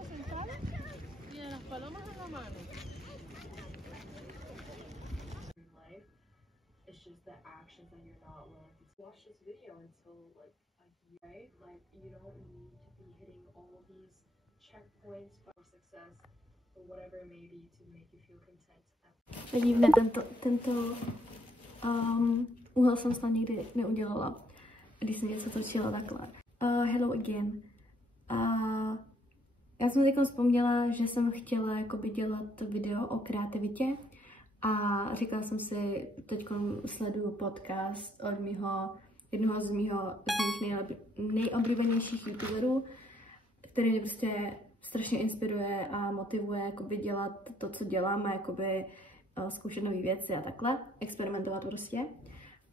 It's just the actions that you're not willing to watch this video until like a year, right? Like you don't need to be hitting all these checkpoints for success or whatever it may be to make you feel content. Divné, tento úhel jsem snad nikdy neudělala, když jsem něco točila takhle. Hello again. Já jsem teď vzpomněla, že jsem chtěla jakoby dělat video o kreativitě a říkala jsem si, teď sleduju podcast od jednoho z mých nejoblíbenějších youtuberů, který mě prostě strašně inspiruje a motivuje jakoby dělat to, co dělám a jakoby zkoušet nové věci a takhle, experimentovat prostě.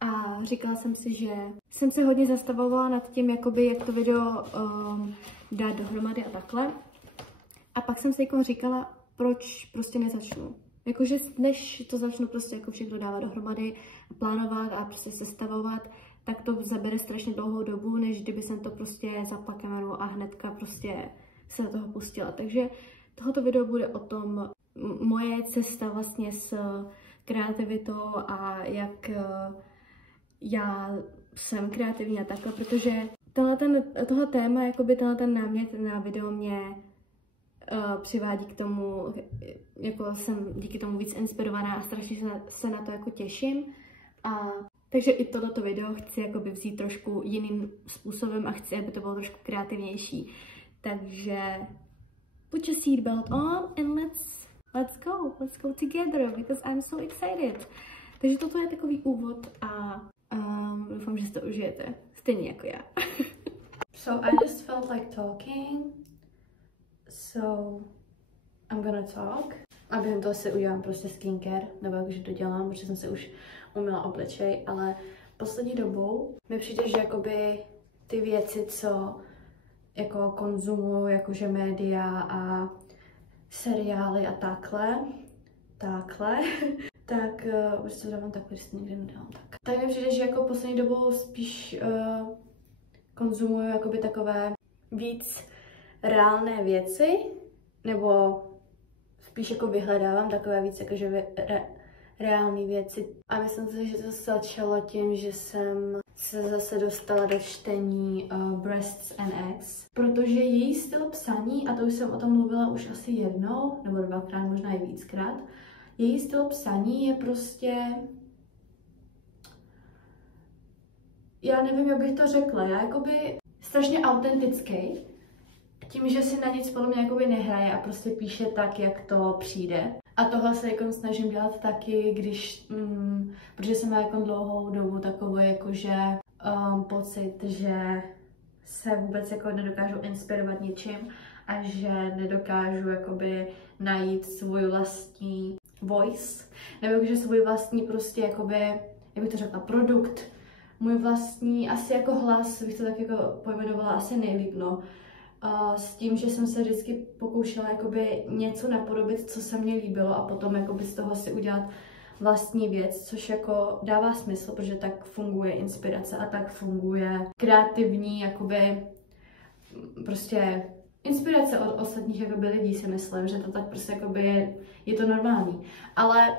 A říkala jsem si, že jsem se hodně zastavovala nad tím, jakoby, jak to video dát dohromady a takhle. A pak jsem si jako říkala, proč prostě nezačnu. Jakože než to začnu prostě jako všechno dávat dohromady, plánovat a prostě sestavovat, tak to zabere strašně dlouhou dobu, než kdyby jsem to prostě zapla kameru a hnedka prostě se do toho pustila. Takže tohoto video bude o tom, moje cesta vlastně s kreativitou a jak já jsem kreativní a takhle, protože tohle téma, jakoby tenhle námět na video mě přivádí k tomu, jako jsem díky tomu víc inspirovaná a strašně se na to jako těším. Takže i tohleto video chci jakoby vzít trošku jiným způsobem a chci, aby to bylo trošku kreativnější. Takže put your seatbelt on and let's go together because I'm so excited. Takže toto je takový úvod a doufám, že si to užijete, stejně jako já. So I just felt like talking, so I'm gonna talk. A během toho si udělám prostě skincare, nebo jakože to dělám, protože jsem se už umyla obličej, ale poslední dobou mi přijde, že jakoby ty věci, co jako konzumuju, jakože média a seriály a takhle, tak už se dávám takhle, když se nikdy nedávám tak. Tak mi přijde, že jako poslední dobou spíš konzumuju jakoby takové víc reálné věci, nebo spíš jako vyhledávám takové víc jakože reální věci. A myslím si, že to začalo tím, že jsem se zase dostala do čtení Breasts and Eggs, protože její styl psaní, a to už jsem o tom mluvila už asi jednou, nebo dvakrát, možná i víckrát, její styl psaní je prostě, já nevím, jak bych to řekla, já jakoby strašně autentický, tím, že si na nic podle mě jakoby nehraje a prostě píše tak, jak to přijde. A tohle se jako snažím dělat taky, když, protože jsem měla jako dlouhou dobu takový jakože pocit, že se vůbec jako nedokážu inspirovat ničím a že nedokážu jakoby najít svůj vlastní voice, nebo jakože svůj vlastní prostě jakoby, jak bych to řekla, produkt, můj vlastní, asi jako hlas, bych to tak jako pojmenovala asi nejlíp, no. S tím, že jsem se vždycky pokoušela jakoby něco napodobit, co se mně líbilo a potom jakoby z toho si udělat vlastní věc, což jako dává smysl, protože tak funguje inspirace a tak funguje kreativní jakoby prostě inspirace od ostatních jakoby lidí, si myslím, že to tak prostě jakoby je to normální. Ale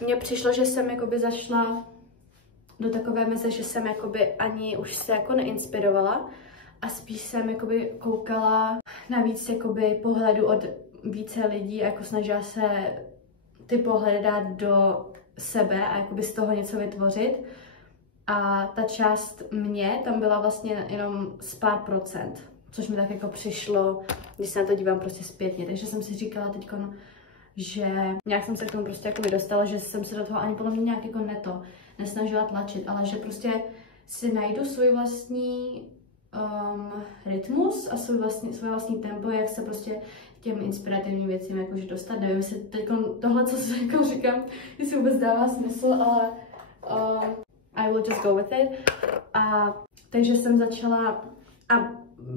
mně přišlo, že jsem jakoby zašla do takové meze, že jsem jakoby ani už se jako neinspirovala, a spíš jsem jakoby koukala na víc jakoby pohledu od více lidí a jako snažila se ty pohledy dát do sebe a jakoby z toho něco vytvořit. A ta část mě tam byla vlastně jenom z pár procent, což mi tak jako přišlo, když se na to dívám prostě zpětně. Takže jsem si říkala teďko, že nějak jsem se k tomu prostě jakoby dostala, že jsem se do toho ani podle mě nějak jako nesnažila tlačit, ale že prostě si najdu svůj vlastní rytmus a svoje vlastní tempo, jak se prostě těm inspirativním věcím jakože dostat. Nevím, jestli teď tohle, co se jako říkám, jestli vůbec dává smysl, ale I will just go with it. A takže jsem začala a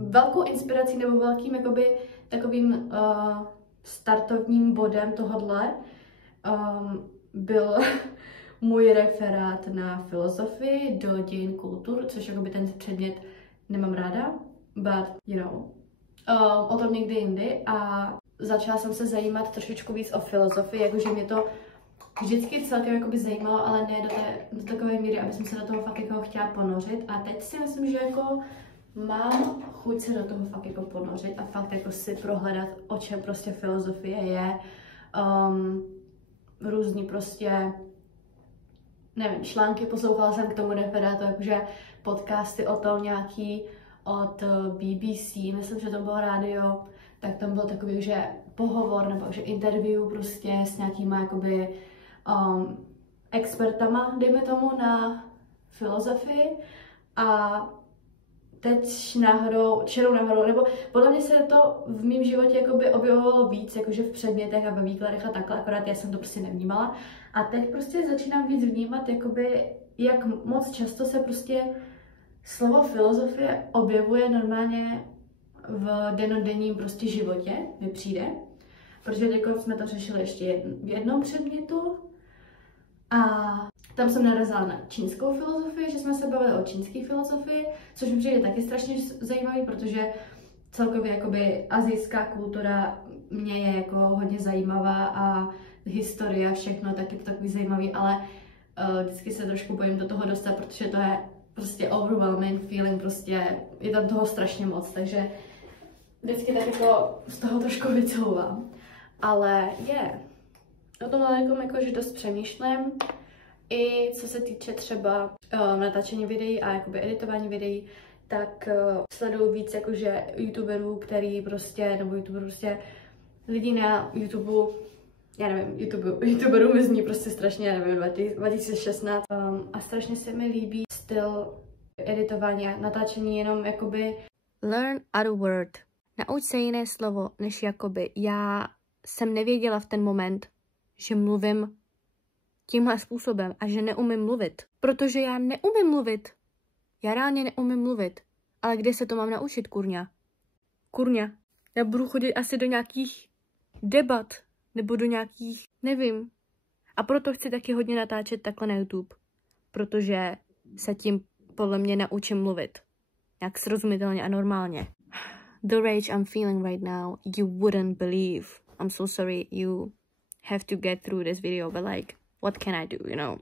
velkou inspirací nebo velkým jakoby takovým startovním bodem tohodle byl můj referát na filozofii do dějin kultur, což jakoby ten předmět nemám ráda, but you know, o tom někdy jindy a začala jsem se zajímat trošičku víc o filozofii, jakože mě to vždycky celkem jakoby zajímalo, ale ne do takové míry, aby jsem se do toho fakt jako chtěla ponořit. A teď si myslím, že jako mám chuť se do toho fakt jako ponořit a fakt jako si prohledat, o čem prostě filozofie je. Různý prostě, nevím, články, poslouchala jsem k tomu Referátu, jakože podcasty o tom nějaký od BBC, myslím, že to bylo rádio, tak tam byl takový, že pohovor nebo že interview prostě s nějakýma jakoby expertama, dejme tomu, na filozofii a teď čerou náhodou, nebo podle mě se to v mém životě jakoby objevovalo víc, jakože v předmětech a ve výkladech a takhle, akorát já jsem to prostě nevnímala. A teď prostě začínám víc vnímat, jakoby, jak moc často se prostě slovo filozofie objevuje normálně v dennodenním prostě životě, mi přijde. Protože teď jsme to řešili ještě v jednom předmětu a tam jsem narazila na čínskou filozofii, že jsme se bavili o čínské filozofii, což mi přijde taky strašně zajímavý, protože celkově jakoby asijská kultura mě je jako hodně zajímavá a historie a všechno taky takový zajímavý, ale vždycky se trošku bojím do toho dostat, protože to je prostě overwhelming feeling, prostě je tam toho strašně moc, takže vždycky tak jako z toho trošku vycouvám. Ale o tom jako, že dost přemýšlím. I co se týče třeba natáčení videí a jakoby editování videí, tak sleduju víc jakože youtuberů, který prostě, nebo youtuberů prostě lidí na YouTube, já nevím, youtuberů mi zní prostě strašně, já nevím, 2016 a strašně se mi líbí styl editování a natáčení jenom jakoby learn other word. Nauč se jiné slovo, než jakoby. Já jsem nevěděla v ten moment, že mluvím tímhle způsobem a že neumím mluvit. Protože já neumím mluvit. Já reálně neumím mluvit. Ale kde se to mám naučit, kurňa? Kurňa. Já budu chodit asi do nějakých debat. Nebo do nějakých, nevím. A proto chci taky hodně natáčet takhle na YouTube. Protože se tím podle mě naučím mluvit. Jak srozumitelně a normálně. The rage I'm feeling right now, you wouldn't believe. I'm so sorry, you have to get through this video, but like, what can I do, you know?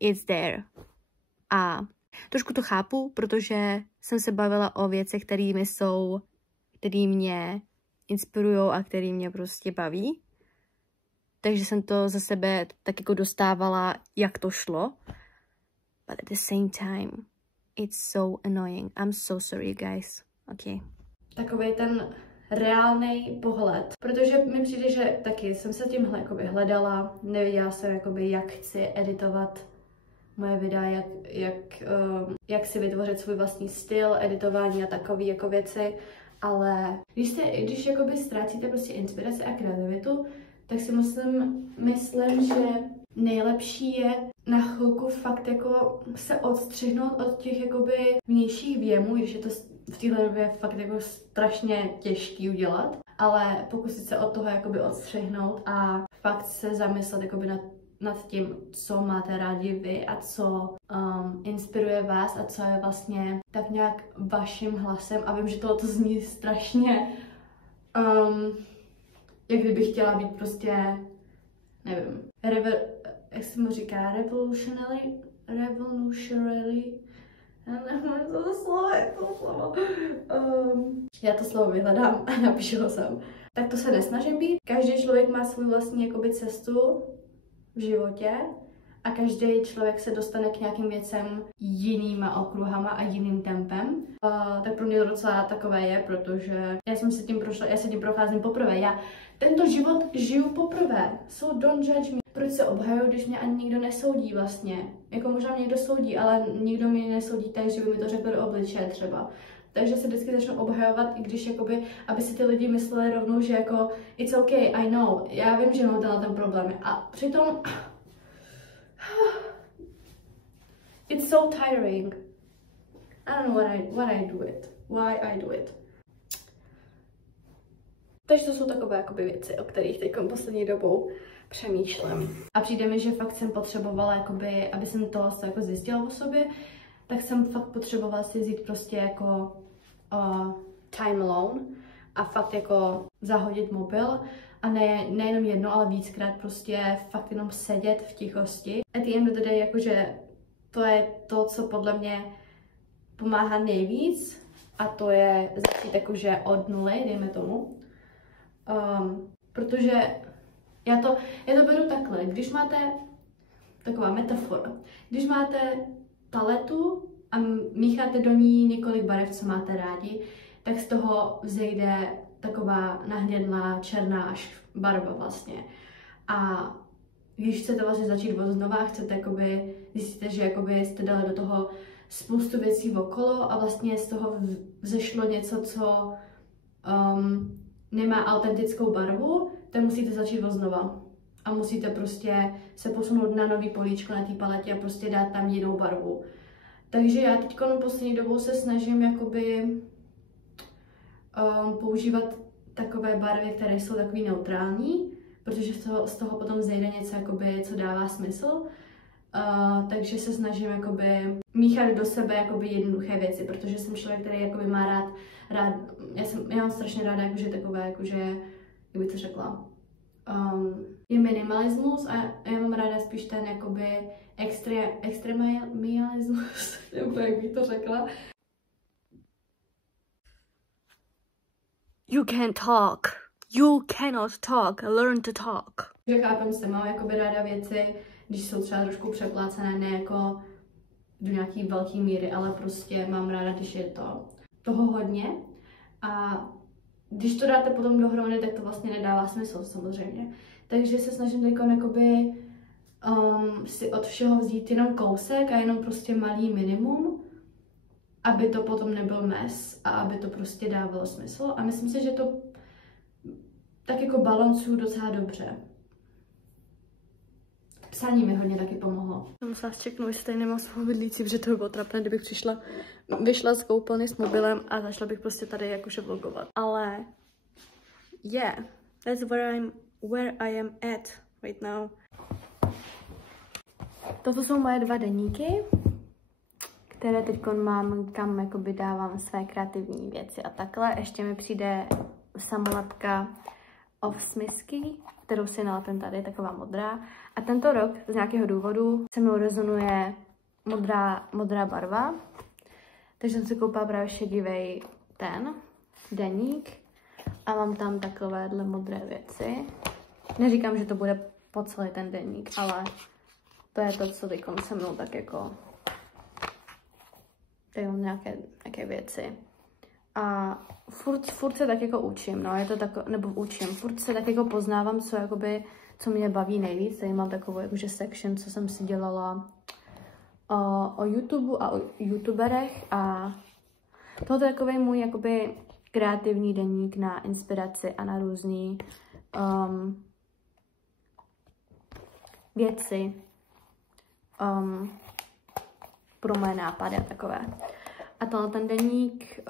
It's there. A trošku to chápu, protože jsem se bavila o věcech, které mě inspirují a které mě prostě baví. Takže jsem to za sebe tak jako dostávala, jak to šlo. But at the same time, it's so annoying. I'm so sorry, guys. Okay. Takový ten reálný pohled, protože mi přijde, že taky jsem se tímhle jakoby hledala, nevěděla jsem, jakoby, jak chci editovat moje videa, jak si vytvořit svůj vlastní styl editování a takový jako věci, ale když jakoby ztrácíte prostě inspiraci a kreativitu, tak si myslím, že nejlepší je na chvilku fakt jako se odstřihnout od těch jakoby vnějších věmů, když je to v téhle době fakt jako strašně těžký udělat, ale pokusit se od toho jakoby odstřihnout a fakt se zamyslet jakoby nad tím, co máte rádi vy a co inspiruje vás a co je vlastně tak nějak vaším hlasem. A vím, že to zní strašně, jak kdybych chtěla být prostě, nevím, jak se mu říká, revolutionary, to slovo. Já to slovo vyhledám a napíšu ho sem. Tak to se nesnažím být. Každý člověk má svůj vlastní jakoby cestu v životě a každý člověk se dostane k nějakým věcem jinýma okruhama a jiným tempem. Tak pro mě to docela takové je, protože já jsem se tím prošla, já se tím procházím poprvé. Já tento život žiju poprvé. So don't judge me. Proč se obhajuju, když mě ani nikdo nesoudí vlastně? Jako možná mě někdo soudí, ale nikdo mě nesoudí tak, že by mi to řekl do obličeje třeba. Takže se vždycky začnu obhajovat, i když jakoby, aby si ty lidi mysleli rovnou, že jako it's okay, I know, já vím, že mám ten problém. A přitom it's so tiring. I don't know why I do it. Takže to jsou takové jakoby věci, o kterých teď poslední dobou přemýšlím. A přijde mi, že fakt jsem potřebovala, jakoby, aby jsem to jako zjistila o sobě, tak jsem fakt potřebovala si vzít prostě jako time alone a fakt jako zahodit mobil a nejenom jedno, ale víckrát prostě fakt jenom sedět v tichosti. At the end of the day, jakože to je to, co podle mě pomáhá nejvíc a to je začít jakože od nuly, dejme tomu. Protože já to beru takhle, když máte, taková metafora, když máte paletu a mícháte do ní několik barev, co máte rádi, tak z toho vzejde taková nahnědlá, černá až barva vlastně. A když chcete vlastně začít od znova, chcete jakoby, zjistíte, že jakoby jste dali do toho spoustu věcí okolo a vlastně z toho vzešlo něco, co nemá autentickou barvu, tak musíte začít od znova. A musíte prostě se posunout na nový políčko na té paletě a prostě dát tam jinou barvu. Takže já teď poslední dobou se snažím jakoby používat takové barvy, které jsou takový neutrální, protože z toho potom zejde něco, jakoby, co dává smysl. Takže se snažím jakoby míchat do sebe jakoby jednoduché věci, protože jsem člověk, který jakoby má rád já mám strašně ráda jakože takové, jakože, jak bych to řekla, je minimalismus a já mám ráda spíš ten jakoby extremalismus, nebo jak bych to řekla. You can't talk. You cannot talk. Learn to talk. Že chápem se, mám jakoby ráda věci, když jsou třeba trošku přeplácené, ne jako do nějaký velký míry, ale prostě mám ráda, když je toho hodně. A když to dáte potom dohromady, tak to vlastně nedává smysl samozřejmě. Takže se snažím teď jakoby si od všeho vzít jenom kousek a jenom prostě malý minimum, aby to potom nebyl mes a aby to prostě dávalo smysl. A myslím si, že to tak jako balancuju docela dobře. Psání mi hodně taky pomohlo. Já musela čeknout, jestli tady nemám svou bydlící, protože to by bylo trapné, kdybych vyšla z koupelny s mobilem a začala bych prostě tady jakože vlogovat. Ale yeah, that's where I am at right now. Toto jsou moje 2 deníky, které teď mám, kam jakoby dávám své kreativní věci a takhle. Ještě mi přijde samolepka of Smisky, kterou si nalepím tady, taková modrá. A tento rok z nějakého důvodu se mnou rezonuje modrá barva. Takže jsem si koupila právě šedivej ten deník a mám tam takovéhle modré věci. Neříkám, že to bude po celý ten deník, ale to je to, co teď se mnou tak jako... Tady mám nějaké věci. A furt se tak jako učím, no, je to furt se tak jako poznávám, co mě baví nejvíc. Tady mám takovou jakože section, co jsem si dělala o YouTube a o youtuberech a tohle je takový můj jakoby kreativní deník na inspiraci a na různý věci pro moje nápady a takové. A tenhle ten deník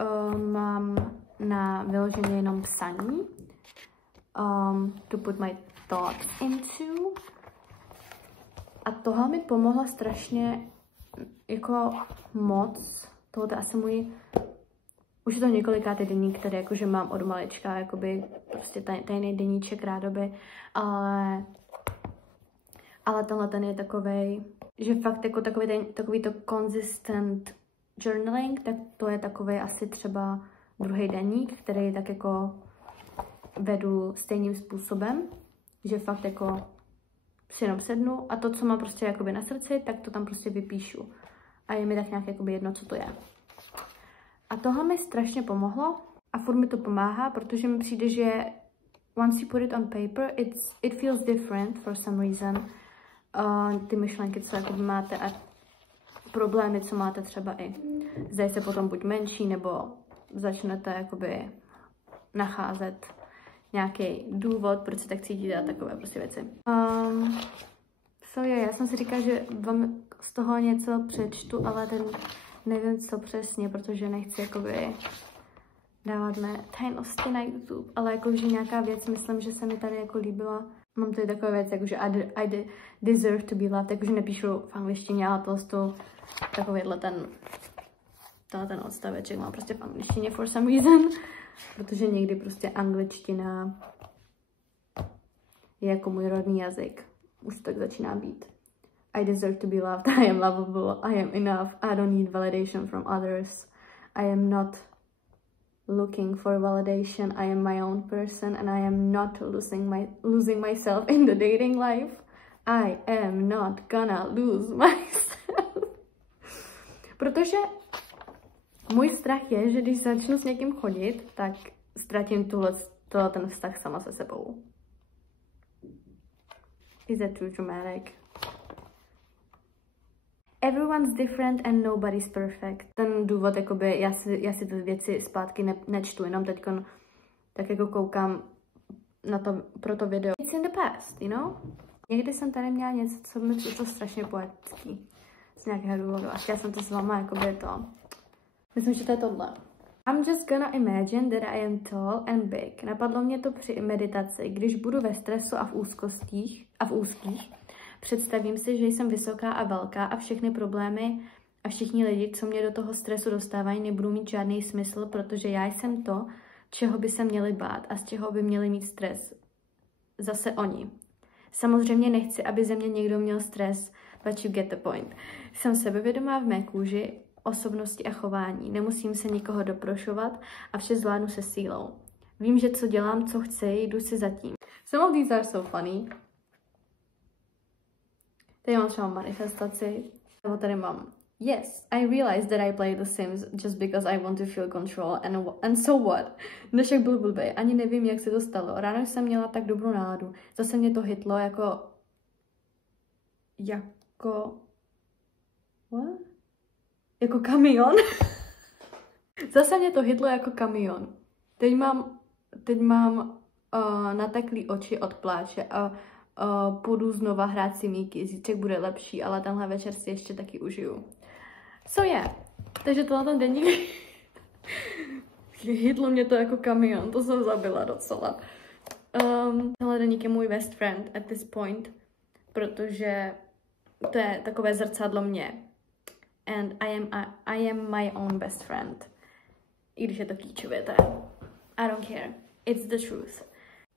mám na vyloženě jenom psaní. To put my thoughts into. A tohle mi pomohlo strašně jako moc. Tohle je asi můj, už je to několikátý deník, který jakože mám od malička, jakoby prostě tajný deníček rádoby, ale tenhle ten je takovej, že fakt jako takový to consistent journaling, tak to je takový asi třeba druhý deník, který tak jako vedu stejným způsobem, že fakt jako si jenom sednu a to, co mám prostě jakoby na srdci, tak to tam prostě vypíšu. A je mi tak nějak jakoby jedno, co to je. A tohle mi strašně pomohlo a furt mi to pomáhá, protože mi přijde, že once you put it on paper, it feels different for some reason. Ty myšlenky, co jakoby máte a problémy, co máte třeba i. Zdají se potom buď menší, nebo začnete jakoby nacházet nějaký důvod, proč se tak cítíte a takové prostě věci. Já jsem si říkala, že vám z toho něco přečtu, ale nevím co přesně, protože nechci jakoby dávat mé tajnosti na YouTube, ale jakože nějaká věc, myslím, že se mi tady jako líbila. Mám tady takové věci, jakože I deserve to be loved, jakože nepíšu v angličtině, ale to takovýhle ten ten odstaveček mám prostě v angličtině for some reason, protože někdy prostě angličtina je jako můj rodný jazyk. Už to tak začíná být. I deserve to be loved, I am lovable, I am enough, I don't need validation from others, I am not looking for validation, I am my own person and I am not losing myself in the dating life. I am not gonna lose myself. Protože můj strach je, že když začnu s někým chodit, tak ztratím ten vztah sama se sebou. Is that too dramatic? Everyone's different and nobody's perfect. Ten důvod, jakoby, já si ty věci zpátky nečtu, jenom teďkon tak jako koukám na to, pro to video. It's in the past, you know? Někdy jsem tady měla něco, co mi přišlo strašně poetický. Z nějakého důvodu. A chtěla jsem to s váma, jakoby to. Myslím, že to je tohle. I'm just gonna imagine that I am tall and big. Napadlo mě to při meditaci. Když budu ve stresu a v úzkých, představím si, že jsem vysoká a velká a všechny problémy a všichni lidi, co mě do toho stresu dostávají, nebudou mít žádný smysl, protože já jsem to, čeho by se měli bát a z čeho by měli mít stres. Zase oni. Samozřejmě nechci, aby ze mě někdo měl stres, but you get the point. Jsem sebevědomá v mé kůži, osobnosti a chování. Nemusím se nikoho doprošovat a vše zvládnu se sílou. Vím, že co dělám, co chci, jdu si zatím. Some of these are so funny. Tady mám třeba manifestaci. Nebo tady mám yes, I realized that I play The Sims just because I want to feel control and so what? Dnešek byl blbej, ani nevím, jak se to stalo. Ráno jsem měla tak dobrou náladu. Zase mě to hitlo jako what? Jako kamion. Zase mě to hitlo jako kamion. Teď mám nateklý oči od pláče a půjdu znova hrát si míky. Zítřek bude lepší, ale tenhle večer si ještě taky užiju. So yeah. Takže tohle ten deník hitlo mě to jako kamion. To jsem zabila docela. Tenhle deník je můj best friend at this point, protože to je takové zrcadlo mě. And I am my own best friend. I když je to kýčově, to je. I don't care. It's the truth.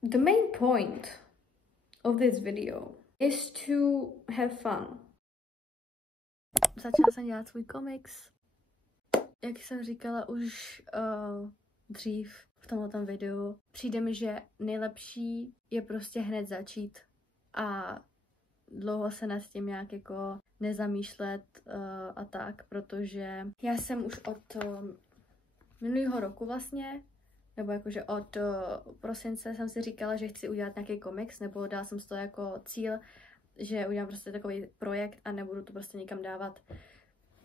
The main point of this video is to have fun. Začala jsem dělat svůj komiks. Jak jsem říkala už dřív v tomhle videu, přijde mi, že nejlepší je prostě hned začít a dlouho se nad tím nějak jako nezamýšlet a tak, protože já jsem už od minulého roku vlastně, nebo jakože od prosince jsem si říkala, že chci udělat nějaký komiks, nebo dala jsem si to jako cíl, že udělám prostě takový projekt a nebudu to prostě nikam dávat,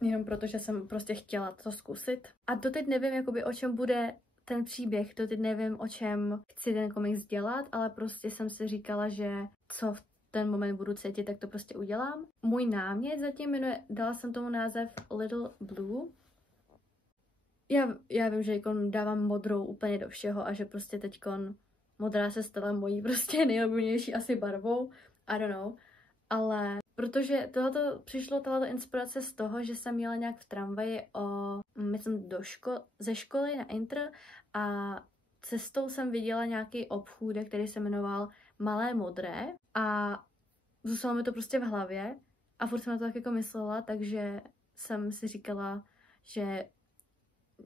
jenom protože jsem prostě chtěla to zkusit. A doteď nevím, jakoby o čem bude ten příběh, doteď nevím, o čem chci ten komiks dělat, ale prostě jsem si říkala, že co v ten moment budu cítit, tak to prostě udělám. Můj námět zatím jmenuje, dala jsem tomu název Little Blue. Já vím, že dávám modrou úplně do všeho a že prostě teďkon modrá se stala mojí prostě nejoblíbenější asi barvou. I don't know. Ale protože tato inspirace z toho, že jsem jela nějak v tramvaji myslím ze školy na Intr a cestou jsem viděla nějaký obchůdek, který se jmenoval Malé modré a zůstalo mi to prostě v hlavě a furt jsem na to tak jako myslela, takže jsem si říkala, že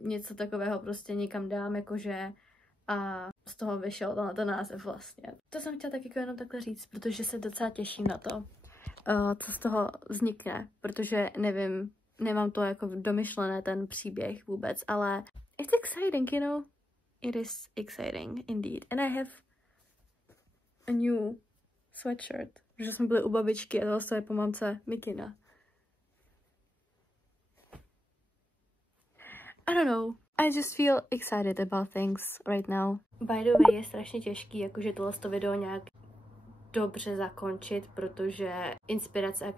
něco takového prostě někam dám, jakože a z toho vyšel tenhle název vlastně. To jsem chtěla tak jako jenom takhle říct, protože se docela těším na to, co z toho vznikne, protože nevím, nemám to jako domyšlené ten příběh vůbec, ale it's exciting, you know? It is exciting, indeed. And I have a new sweatshirt, protože jsme byli u babičky a to je po mamce mikina. I don't know. I just feel excited about things right now. By the way, je strašně těžký, jakože tohle video nějak dobře zakončit, protože inspirace a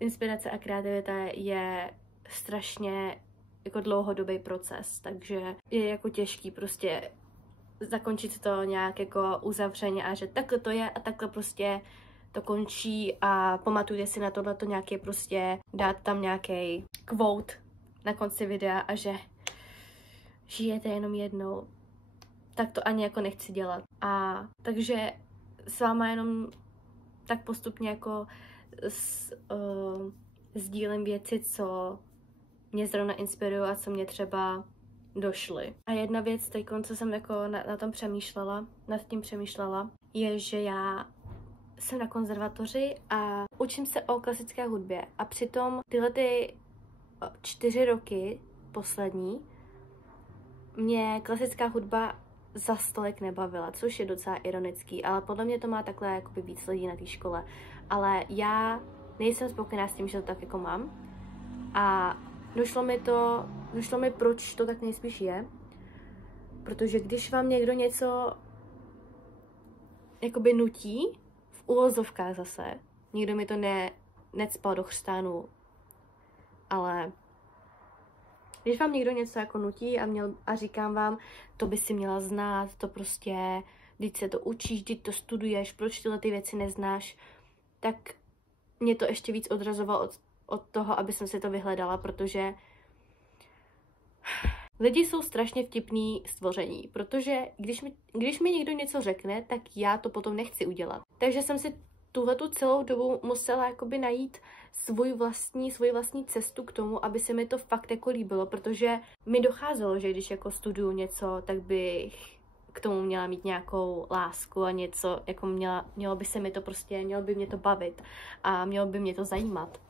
Inspirace a kreativita je strašně jako dlouhodobý proces, takže je jako těžký prostě zakončit to nějak jako uzavřeně a že takhle to je a takhle prostě to končí a pamatujte si na tohleto nějaký prostě, dát tam nějaký quote na konci videa a že žijete jenom jednou, tak to ani jako nechci dělat. A takže s váma jenom tak postupně jako sdílím věci, co mě zrovna inspirují a co mě třeba došly. A jedna věc teď, co jsem jako nad tím přemýšlela, je, že já jsem na konzervatoři a učím se o klasické hudbě a přitom tyhle 4 roky poslední mě klasická hudba za stolik nebavila, což je docela ironický, ale podle mě to má takhle jakoby víc lidí na té škole. Ale já nejsem spokojená s tím, že to tak jako mám. A došlo mi, proč to tak nejspíš je. Protože když vám někdo něco jakoby nutí, v uvozovkách zase, nikdo mi to necpal do chřtánu, ale když vám někdo něco jako nutí a říkám vám, to by si měla znát, to prostě, když se to učíš, když to studuješ, proč tyhle ty věci neznáš, tak mě to ještě víc odrazovalo od toho, aby jsem si to vyhledala, protože lidi jsou strašně vtipný stvoření, protože když mi někdo něco řekne, tak já to potom nechci udělat. Takže jsem si tuhletu celou dobu musela jakoby najít svoji vlastní cestu k tomu, aby se mi to fakt jako líbilo, protože mi docházelo, že když jako studuju něco, tak bych k tomu měla mít nějakou lásku a něco, jako mělo by mě to bavit a mělo by mě to zajímat.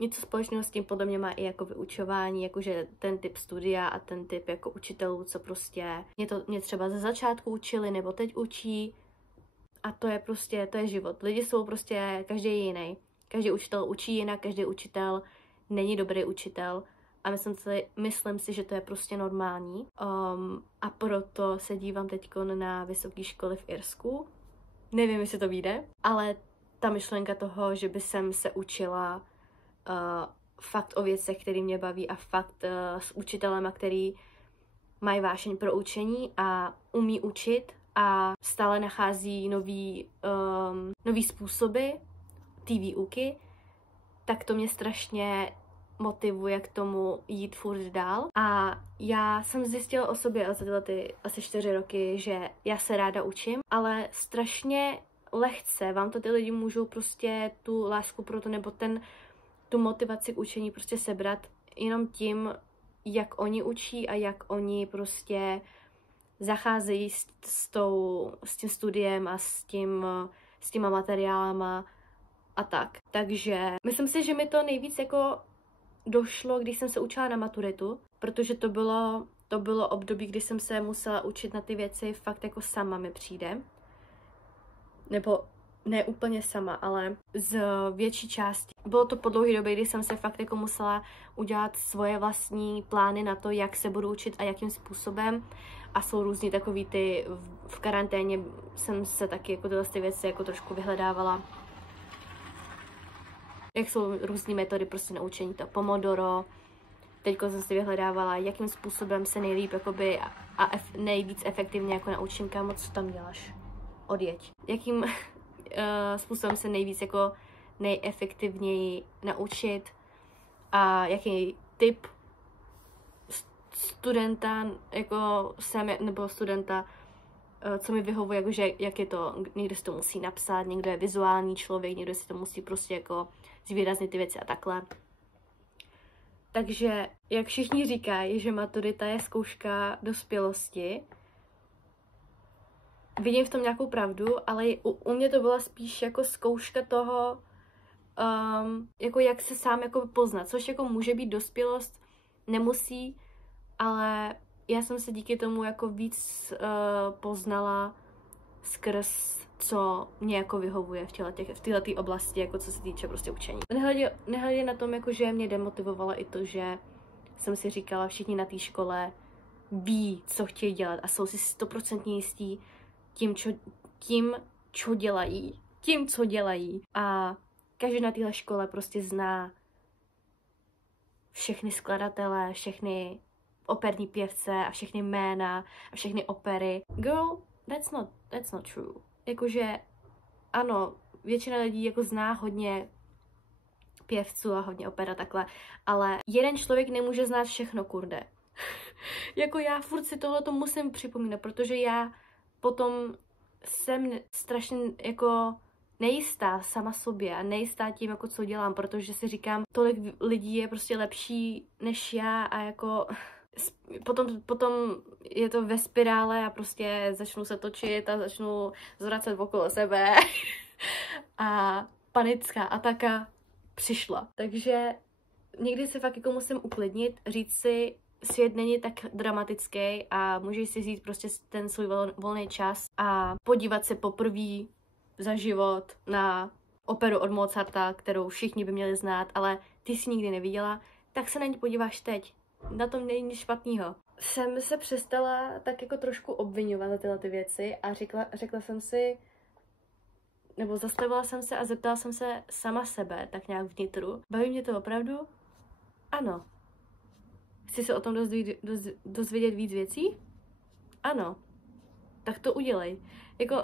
Něco společného s tím podle mě má i jako vyučování, jakože ten typ studia a ten typ jako učitelů, co prostě mě třeba ze začátku učili nebo teď učí a to je život. Lidi jsou prostě každý jiný. Každý učitel učí jinak, každý učitel není dobrý učitel a myslím si, že to je prostě normální. A proto se dívám teď na vysoké školy v Irsku. Nevím, jestli to vyjde, ale ta myšlenka toho, že by jsem se učila fakt o věcech, které mě baví a fakt s učitelema, který mají vášeň pro učení a umí učit a stále nachází nový způsoby té výuky, tak to mě strašně motivuje k tomu jít furt dál. A já jsem zjistila o sobě za ty asi 4 roky, že já se ráda učím, ale strašně lehce vám to ty lidi můžou prostě tu lásku pro to nebo tu motivaci k učení prostě sebrat jenom tím, jak oni učí a jak oni prostě zacházejí s tím studiem a s těma materiálama a tak. Takže myslím si, že mi to nejvíc jako došlo, když jsem se učila na maturitu, protože to bylo období, kdy jsem se musela učit na ty věci fakt jako sama mi přijde. Nebo ne úplně sama, ale z větší části. Bylo to po dlouhé době, kdy jsem se fakt jako musela udělat svoje vlastní plány na to, jak se budu učit a jakým způsobem. A jsou různý takový v karanténě jsem se taky jako tyhle věci jako trošku vyhledávala. Jak jsou různý metody prostě na učení, to Pomodoro. Teďko jsem si vyhledávala, jakým způsobem se nejlíp jakoby nejvíc efektivně jako naučím. Kámo, co tam děláš? Odjeď. Jakým způsobem se nejvíc jako nejefektivněji naučit a jaký typ studenta jako nebo studenta, co mi vyhovuje, jakože jak je to, někdo si to musí napsat, někdo je vizuální člověk, někdo si to musí prostě jako zvýraznit ty věci a takhle. Takže, jak všichni říkají, že maturita je zkouška dospělosti, vidím v tom nějakou pravdu, ale u mě to byla spíš jako zkouška toho, jako jak se sám jako poznat, což jako může být dospělost, nemusí, ale já jsem se díky tomu jako víc poznala skrz, co mě jako vyhovuje v této oblasti, jako co se týče prostě učení. Nehledě na tom, jako že mě demotivovalo i to, že jsem si říkala, všichni na té škole ví, co chtějí dělat a jsou si 100% jistí tím, co dělají. A každý na téhle škole prostě zná všechny skladatele, všechny operní pěvce a všechny jména a všechny opery. Girl, that's not true. Jakože ano, většina lidí jako zná hodně pěvců a hodně opera takhle, ale jeden člověk nemůže znát všechno, kurde. Jako já furt si tohleto musím připomínat, protože já potom jsem strašně jako nejistá sama sobě a nejistá tím, jako co dělám, protože si říkám, tolik lidí je prostě lepší než já a jako potom je to ve spirále a prostě začnu se točit a začnu zvracet okolo sebe a panická ataka přišla. Takže někdy se fakt jako musím uklidnit, říct si, svět není tak dramatický a můžeš si říct prostě ten svůj volný čas a podívat se poprvé za život na operu od Mozarta, kterou všichni by měli znát, ale ty si nikdy neviděla, tak se na ní podíváš teď. Na tom není nic špatného. Jsem se přestala tak jako trošku obvinovat za tyhle ty věci a řekla jsem si, nebo zastavila jsem se a zeptala jsem se sama sebe, tak nějak vnitru. Baví mě to opravdu? Ano. Chci se o tom dozvědět víc věcí? Ano. Tak to udělej. Jako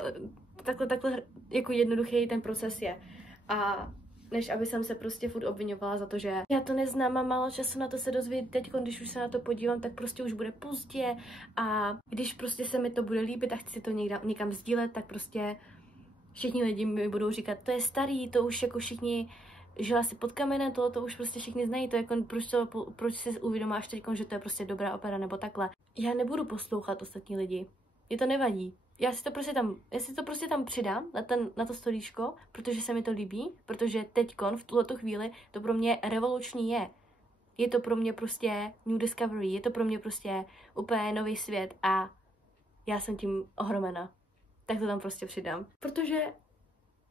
takhle jako jednoduchý ten proces je. A než aby jsem se prostě furt obvinovala za to, že já to neznám, mám málo času na to se dozvědět teď, když už se na to podívám, tak prostě už bude pozdě a když prostě se mi to bude líbit a chci to někam sdílet, tak prostě všichni lidi mi budou říkat, to je starý, to už jako všichni žila si pod kamenem, to už prostě všichni znají, to jako proč si uvědomáš teď, že to je prostě dobrá opera nebo takhle. Já nebudu poslouchat ostatní lidi. Mě to nevadí. Já si to prostě tam přidám na to storíčko, protože se mi to líbí, protože teďkon v tuhletu chvíli to pro mě revoluční je. Je to pro mě prostě new discovery, je to pro mě prostě úplně nový svět a já jsem tím ohromena. Tak to tam prostě přidám. Protože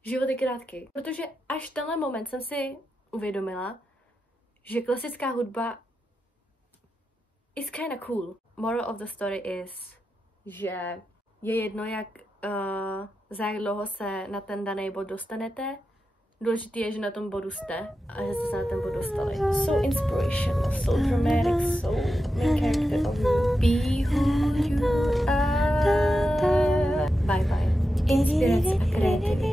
život je krátký. Protože až tenhle moment jsem si uvědomila, že klasická hudba is kinda cool. Moral of the story is, že je jedno, za jak dlouho se na ten daný bod dostanete. Důležité je, že na tom bodu jste a že jste se na ten bod dostali. So inspirational, so dramatic, so main character of you. Be who you are. Bye bye. Inspirace a kreativita.